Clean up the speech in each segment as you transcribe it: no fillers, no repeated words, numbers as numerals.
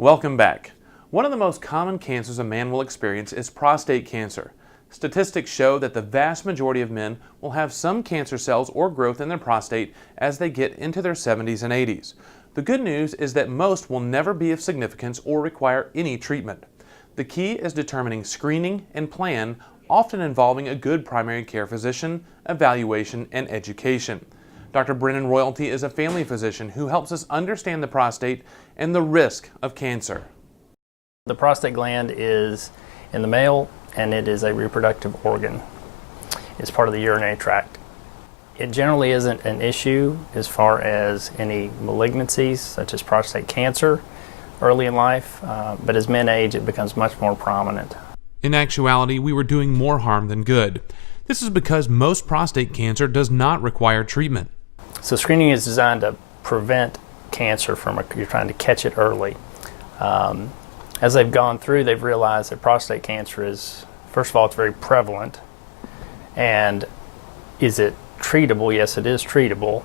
Welcome back. One of the most common cancers a man will experience is prostate cancer. Statistics show that the vast majority of men will have some cancer cells or growth in their prostate as they get into their 70s and 80s. The good news is that most will never be of significance or require any treatment. The key is determining screening and plan, often involving a good primary care physician, evaluation, and education. Dr. Brennan Royalty is a family physician who helps us understand the prostate and the risk of cancer. The prostate gland is in the male, and it is a reproductive organ. It's part of the urinary tract. It generally isn't an issue as far as any malignancies, such as prostate cancer, early in life, but as men age, it becomes much more prominent. In actuality, we were doing more harm than good. This is because most prostate cancer does not require treatment. So screening is designed to prevent cancer you're trying to catch it early. As they've gone through, they've realized that prostate cancer is, first of all, it's very prevalent. And is it treatable? Yes, it is treatable.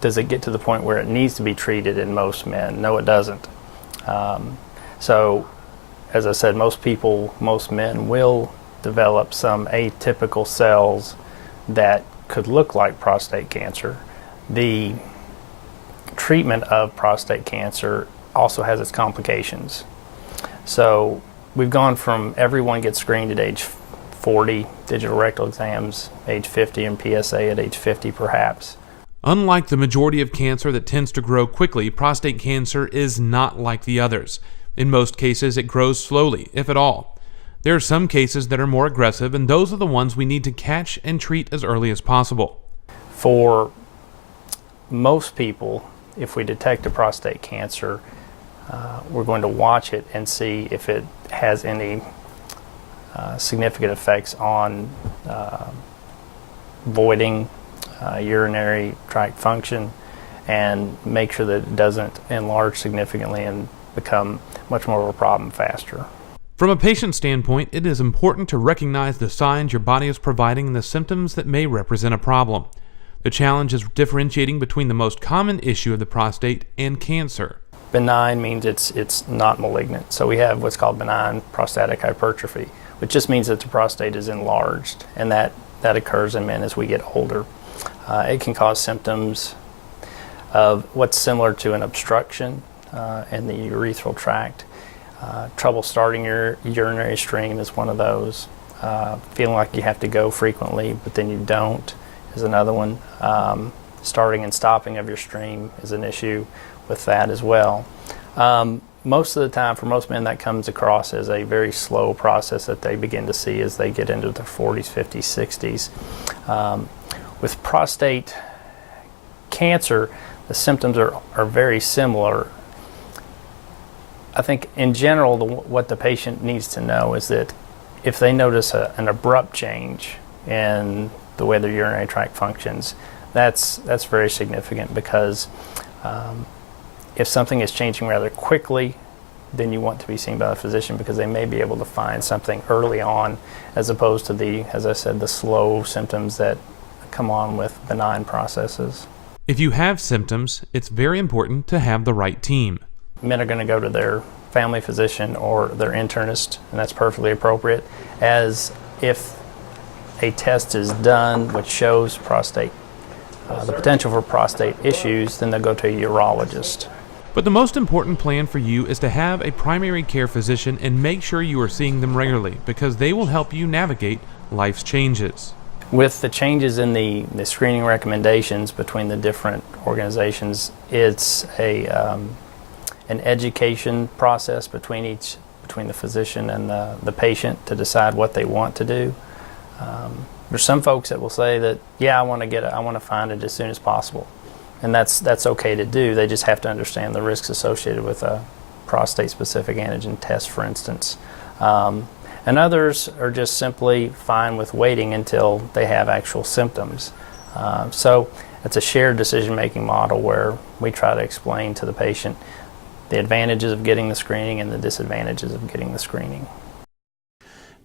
Does it get to the point where it needs to be treated in most men? No, it doesn't. So, as I said, most men will develop some atypical cells that could look like prostate cancer. The treatment of prostate cancer also has its complications. So we've gone from everyone gets screened at age 40, digital rectal exams, age 50, and PSA at age 50 perhaps. Unlike the majority of cancer that tends to grow quickly, prostate cancer is not like the others. In most cases, it grows slowly, if at all. There are some cases that are more aggressive, and those are the ones we need to catch and treat as early as possible. For most people, if we detect a prostate cancer, we're going to watch it and see if it has any significant effects on voiding urinary tract function, and make sure that it doesn't enlarge significantly and become much more of a problem faster. From a patient standpoint, it is important to recognize the signs your body is providing and the symptoms that may represent a problem. The challenge is differentiating between the most common issue of the prostate and cancer. Benign means it's not malignant. So we have what's called benign prostatic hypertrophy, which just means that the prostate is enlarged, and that occurs in men as we get older. It can cause symptoms of what's similar to an obstruction in the urethral tract. Trouble starting your urinary stream is one of those. Feeling like you have to go frequently, but then you don't is another one. Starting and stopping of your stream is an issue with that as well. Most of the time, for most men, that comes across as a very slow process that they begin to see as they get into their 40s, 50s, 60s. With prostate cancer, the symptoms are very similar. I think in general, what the patient needs to know is that if they notice an abrupt change in the way their urinary tract functions, that's very significant, because if something is changing rather quickly, then you want to be seen by a physician, because they may be able to find something early on, as opposed to as I said, the slow symptoms that come on with benign processes. If you have symptoms, it's very important to have the right team. Men are going to go to their family physician or their internist, and that's perfectly appropriate. As if a test is done which shows the potential for prostate issues, then they'll go to a urologist. But the most important plan for you is to have a primary care physician and make sure you are seeing them regularly, because they will help you navigate life's changes. With the changes in the screening recommendations between the different organizations, it's an education process between the physician and the patient to decide what they want to do. There's some folks that will say that, yeah, I want to find it as soon as possible, and that's okay to do. They just have to understand the risks associated with a prostate-specific antigen test, for instance. And others are just simply fine with waiting until they have actual symptoms. So it's a shared decision-making model where we try to explain to the patient the advantages of getting the screening and the disadvantages of getting the screening.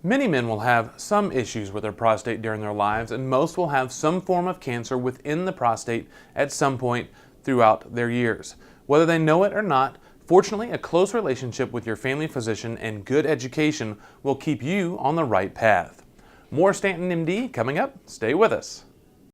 Many men will have some issues with their prostate during their lives, and most will have some form of cancer within the prostate at some point throughout their years. Whether they know it or not, Fortunately, a close relationship with your family physician and good education will keep you on the right path. More Stanton MD coming up. Stay with us.